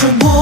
Watch your